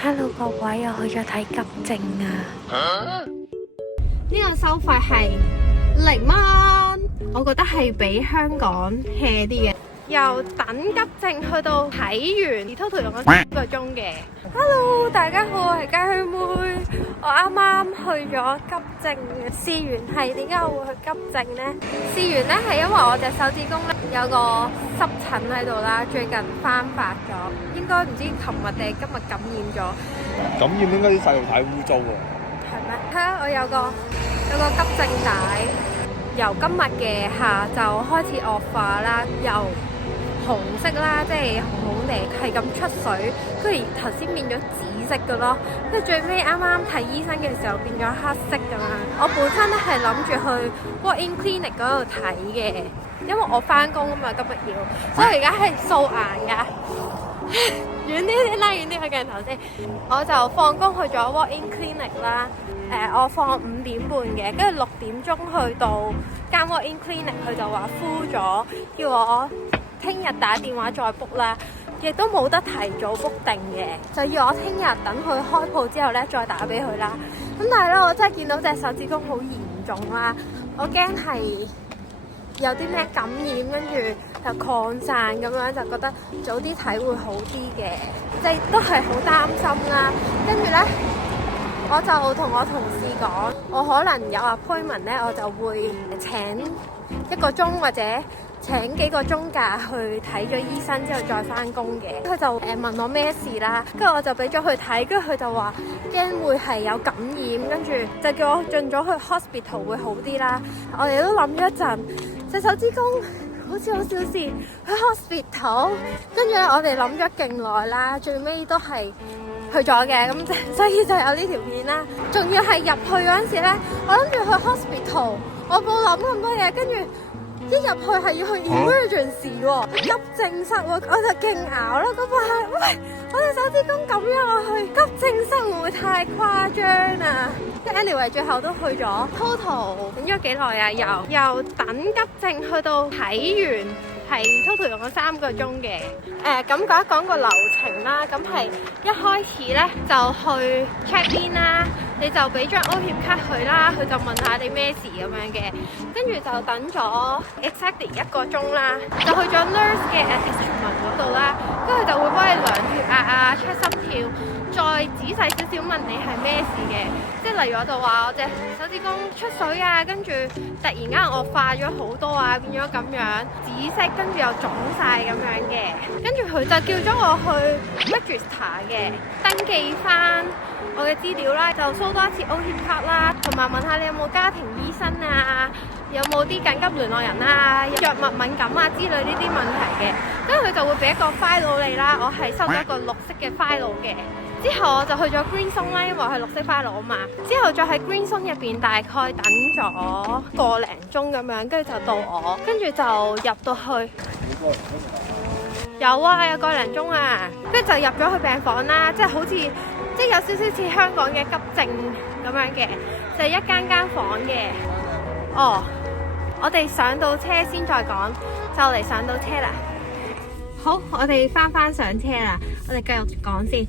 Hello 各位，我去咗睇急症啊！呢個收費係0蚊，我覺得係比香港 hea 啲嘅。由等急症去到睇完，total 用咗3個鐘嘅。Hello， 大家好，我係家鄉妹。我啱啱去咗急症，試完係點解我會去急症呢？試完呢係因為我隻手指公咧有個濕疹喺度啦，最近翻發咗，應該唔知琴日定今日感染咗。感染應該啲細路太污糟喎。係咩？係啊，我有個急症帶，由今日嘅下晝開始惡化啦，由紅色啦，即係紅紅地係咁出水，跟住頭先變咗紫色嘅咯，跟住最尾啱啱睇醫生嘅時候變咗黑色咁樣。我本身咧係諗住去 walk-in clinic 嗰度睇嘅，因為我翻工啊嘛，今日要，所以而家係素顏噶。遠啲先啦，遠啲個鏡頭先。我就放工去咗 walk-in clinic 啦。我放5點半嘅，跟住6點鐘去到間 walk-in clinic，佢就話 full 咗，叫我聽日打電話再 book 啦，亦都冇得提早 book 定嘅，就要我聽日等佢開鋪之後咧再打俾佢啦。咁但係咧，我真係見到隻手指公好嚴重啦，我驚係有啲咩感染，跟住就擴散咁樣，就覺得早啲睇會好啲嘅，即係都係好擔心啦。跟住咧，我就同我同事講，我可能有 appointment 咧，我就會請1個鐘或者請幾個鐘假去睇咗醫生之後再翻工嘅。佢就問我咩事啦，跟住我就俾咗佢睇，跟住佢就話驚會係有感染，跟住就叫我盡咗去 hospital 會好啲啦。我哋都諗咗一陣，隻手指公好似好小事，去 hospital， 跟住咧我哋諗咗勁耐啦，最尾都係去咗嘅，咁所以就有呢條片啦。仲要係入去嗰陣時咧，我諗住去 hospital， 我冇諗咁多嘢，跟住一入去係要去 emergency 喎，急症室喎，我就勁拗啦。嗰個係，喂，我隻手指公咁樣，我去急症室會唔會太誇張啊？即係 anyway， 最後都去咗 ，total 等咗幾耐啊？由等急症去到睇完，係 total 用咗3個鐘嘅。咁講一講個流程啦。咁係一開始咧就去 check in 啦，你就俾張 O 險卡佢啦，佢就問下你咩事咁樣嘅，跟住就等咗 exactly 1個鐘啦，就去咗 nurse 嘅 instrument 嗰度啦，跟住就會幫你量血壓啊、check 心跳，再仔細少少問你係咩事嘅，即係例如我就話我隻手指公出水啊，跟住突然間惡化咗好多啊，變咗咁樣紫色，跟住又腫晒咁樣嘅，跟住佢就叫咗我去 register 嘅，登記翻我嘅資料啦，就 show 多一次 O 險卡啦，同埋問下你有冇家庭醫生啊，有冇啲緊急聯絡人啊，藥物敏感啊之類呢啲問題嘅，跟住佢就會俾一個 file 你啦，我係收咗一個綠色嘅 file 嘅。之後我就去咗 Green Zone 啦，因為係綠色 file 啊嘛。之後再喺 Green Zone 入邊大概等咗個零鐘咁樣，跟住就到我，跟住就入到去。有啊，有個零鐘啊，跟住就入咗去病房啦，即係好似即係有少少似香港嘅急症咁樣嘅，就係一間房嘅。哦，我哋上到車先再講，就嚟上到車啦。好，我哋翻上車啦，我哋繼續講先。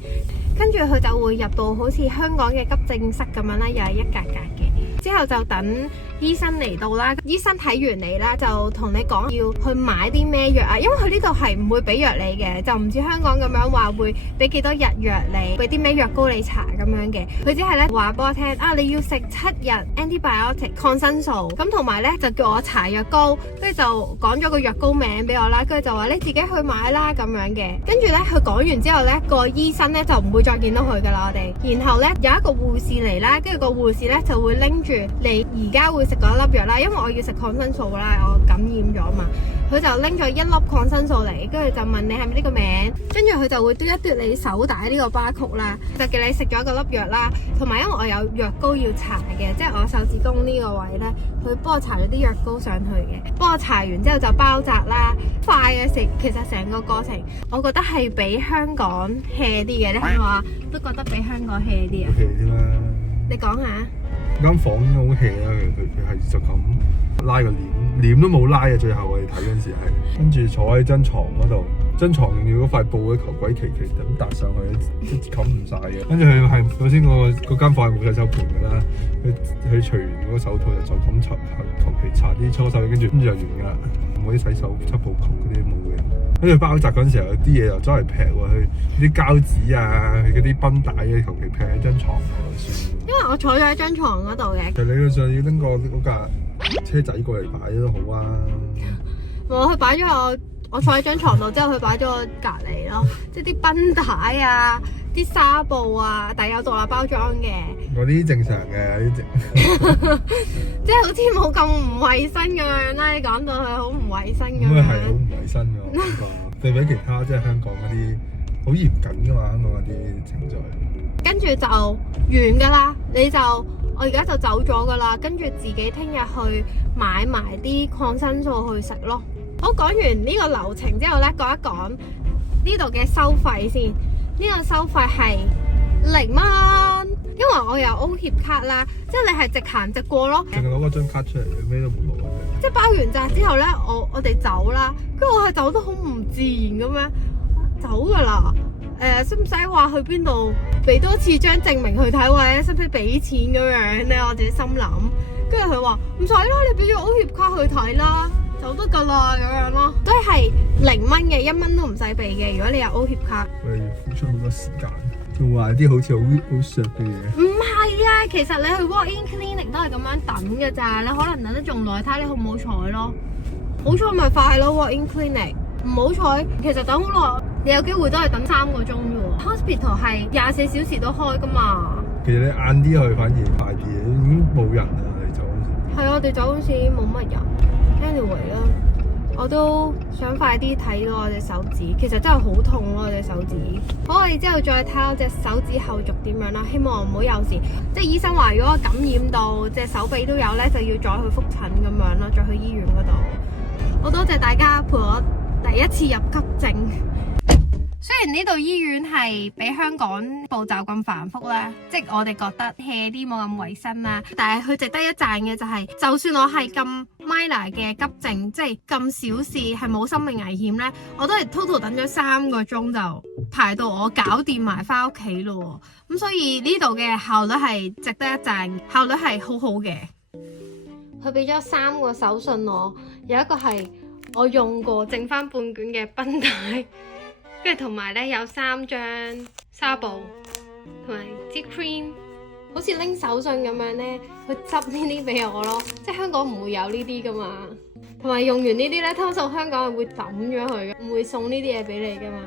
跟住佢就會入到好似香港嘅急症室咁樣啦，又係一格格嘅。之後就等醫生嚟到啦，醫生睇完你啦，就同你講要去買啲咩藥啊，因為佢呢度係唔會俾藥你嘅，就唔似香港咁樣話會俾幾多日藥你，俾啲咩藥膏你搽咁樣嘅。佢只係咧話俾我聽啊，你要食7日 antibiotic 抗生素，咁同埋咧就叫我搽藥膏，跟住就講咗個藥膏名俾我啦，跟住就話你自己去買啦咁樣嘅。跟住咧佢講完之後咧，個醫生咧就唔會再見到佢噶啦，我哋。然後咧有一個護士嚟啦，跟住個護士咧就會拎住你而家會食嗰一粒藥啦，因為我要食抗生素啦，我感染咗嘛。佢就拎咗1粒抗生素嚟，跟住就問你係咪呢個名，跟住佢就會嘟一嘟你手帶呢個巴曲啦，就叫你食咗嗰粒藥啦。同埋因為我有藥膏要搽嘅，即係我手指公呢個位咧，佢幫我搽咗啲藥膏上去嘅，幫我搽完之後就包紮啦，快嘅食。其實成個過程我覺得係比香港 hea 啲嘅，你係咪話都覺得比香港 hea 啲啊？ hea 啲啦，你講下。間房好 hea 啦，佢係就咁拉個簾都冇拉嘅，最後我哋睇嗰陣時係跟住坐喺張床嗰度，張床要嗰塊布咧求鬼其其咁搭上去，即冚唔晒嘅。跟住佢係首先嗰間房係冇洗手盆㗎啦，佢除完嗰個手套就咁求其搽啲搓手，跟住就完㗎啦。冇啲洗手濕布球嗰啲冇嘅。跟住包紮嗰陣時候，啲嘢又周圍劈喎，佢啲膠紙啊，佢嗰啲繃帶啊，求其劈喺張床度算。因為我坐咗喺張床嗰度嘅。其實理論上要拎個嗰架車仔過嚟擺都好啊。佢擺咗我坐喺張床度之後，佢擺咗我隔離咯，即係啲繃帶啊、啲紗布啊，但有獨立包裝嘅。嗰啲正常嘅，呢啲即係好似冇咁唔衞生咁樣啦。你講到佢好唔衞生咁樣。咁啊係好唔衞生㗎，呢個對比其他即係香港嗰啲好嚴謹㗎嘛，香港嗰啲程序。跟住就完㗎啦，我而家就走咗㗎啦，跟住自己聽日去買埋啲抗生素去食咯。好，講完呢個流程之後咧，講一講呢度嘅收費先。呢個收費係0蚊，因為我有 O 協卡啦，即係你係直行直過咯。淨係攞嗰張卡出嚟，咩都冇攞嘅。即係包完紮之後咧，我哋走啦，跟住我係走得好唔自然咁樣走噶啦。使唔使話去邊度俾多次張證明去睇，或者使唔使俾錢咁樣咧？我自己心諗。跟住佢話唔使啦，你俾咗 O 協卡去睇啦，就得噶啦咁樣咯。都係0蚊嘅，1蚊都唔使俾嘅。如果你有 O 協卡，我哋要付出好多時間，仲話啲好似好削嘅嘢。唔係啊，其實你去 walk-in clinic 都係咁樣等嘅咋，你可能等得仲耐，睇你好唔好彩咯。好彩咪快咯 walk-in clinic， 唔好彩其實等好耐，你有機會都係等3個鐘啫喎。Hospital 係24小時都開噶嘛。其實你晏啲去反而快啲，已經冇人啦。你走嗰時係啊，我哋走嗰時冇乜人。Anyway 啦，我都想快啲睇到我隻手指，其實真係好痛咯，我隻手指。好，我哋之後再睇下我隻手指後續點樣啦，希望唔好有事。即係醫生話，如果我感染到隻手臂都有咧，就要再去覆診咁樣咯，再去醫院嗰度。好多謝大家陪我第一次入急症。雖然呢度醫院係比香港步驟咁繁複啦，即係我哋覺得 hea 啲冇咁衞生啦，但係佢值得一讚嘅就係，就算我係咁 minor 嘅急症，即係咁小事係冇生命危險呢，我都係 total 等咗3個鐘就排到我搞掂埋返屋企咯。咁所以呢度嘅效率係值得一讚，效率係好好嘅。佢俾咗3個手信我，有一個係我用過剩翻半卷嘅繃帶。跟住同埋咧有3張紗布，同埋支 cream， 好似拎手信咁樣咧，去執呢啲俾我咯。即係香港唔會有呢啲噶嘛，同埋用完呢啲咧，多數香港人會抌咗佢嘅，唔會送呢啲嘢俾你噶嘛。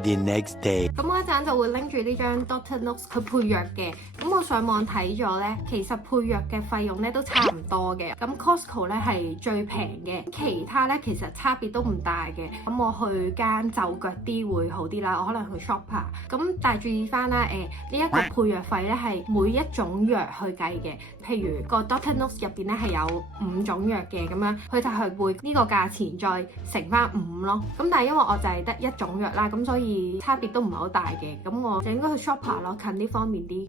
The next day，咁我一陣就會拎住呢張 Doctor Notes 佢配藥嘅。咁我上網睇咗咧，其實配藥嘅費用咧都差唔多嘅。咁 Costco 咧係最平嘅，其他咧其實差別都唔大嘅。咁我去間就腳啲會好啲啦，我可能去 Shopper。咁但係注意翻啦，呢一個配藥費咧係每一種藥去計嘅。譬如個 Doctor Notes 入邊咧係有5種藥嘅，咁樣佢就係會呢個價錢再乘翻5咯。咁但係因為我就係得1種藥啦，咁所以差別都唔係好大嘅。咁我就應該去 Shopper 咯，近啲方便啲。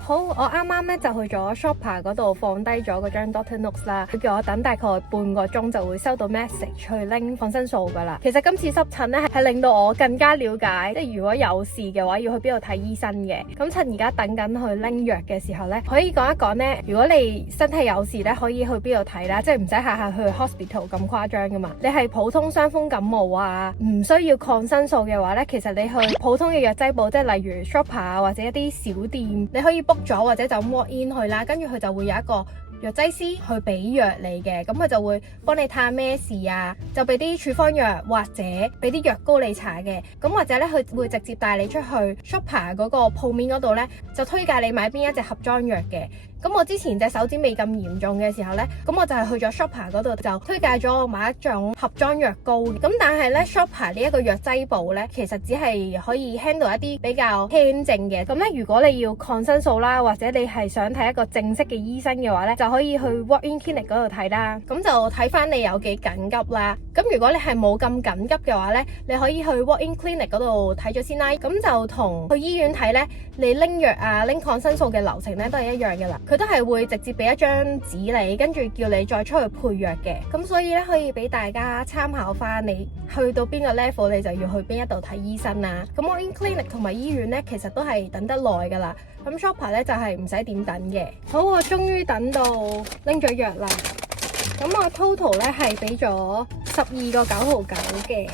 好，我啱啱咧就去咗 Shopper 嗰度放低咗嗰張 Doctor Notes 啦，佢叫我等大概半個鐘就會收到 message 去拎抗生素噶啦。其實今次濕疹咧係令到我更加了解，即係如果有事嘅話要去邊度睇醫生嘅。咁趁而家等緊去拎藥嘅時候咧，可以講一講咧，如果你身體有事咧，可以去邊度睇啦，即係唔使下下去 hospital 咁誇張噶嘛。你係普通傷風感冒啊，唔需要抗生素嘅話咧，其實你去普通嘅藥劑部，即係例如 Shopper 啊或者一啲小店，你可以 book咗或者就 walk in 去啦，跟住佢就會有一個藥劑師去俾藥你嘅，咁佢就會幫你睇下咩事啊，就俾啲處方藥或者俾啲藥膏你搽嘅，咁或者咧佢會直接帶你出去 Shopper 嗰個鋪面嗰度咧，就推介你買邊一隻盒裝藥嘅。咁我之前隻手指未咁嚴重嘅時候呢，咁我就係去咗 Shopper 嗰度就推介咗我買一種盒裝藥膏。咁但係呢 Shopper 呢一個藥劑部呢，其實只係可以 handle 一啲比較輕症嘅。咁呢，如果你要抗生素啦，或者你係想睇一個正式嘅醫生嘅話呢，就可以去 walk-in clinic 嗰度睇啦。咁就睇翻你有幾緊急啦。咁如果你係冇咁緊急嘅話呢，你可以去 walk-in clinic 嗰度睇咗先啦。咁就同去醫院睇呢，你拎藥啊拎抗生素嘅流程呢都係一樣嘅啦。佢都係會直接俾一張紙你，跟住叫你再出去配藥嘅。咁所以咧可以俾大家參考翻，你去到邊個 level 你就要去邊一度睇醫生啦。咁我 in clinic 同埋醫院咧其實都係等得耐噶啦。咁 shopper 咧就係唔使點等嘅。好，我終於等到拎咗藥啦。咁我 total 咧係俾咗12個9毫9嘅。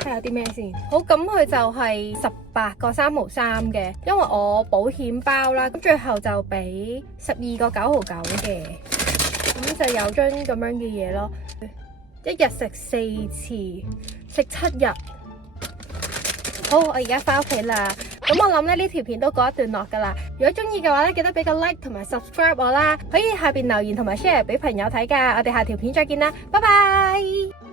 睇下有啲咩先。好，咁佢就係18個3毫3嘅，因為我保險包啦，咁最後就俾12個9毫9嘅。咁就有張咁樣嘅嘢咯，一日食4次，食7日。好，我而家翻屋企啦。咁我諗咧呢條片都告一段落噶啦。如果中意嘅話咧，記得俾個 like 同埋 subscribe 我啦。可以下邊留言同埋 share 俾朋友睇噶。我哋下條片再見啦，拜拜。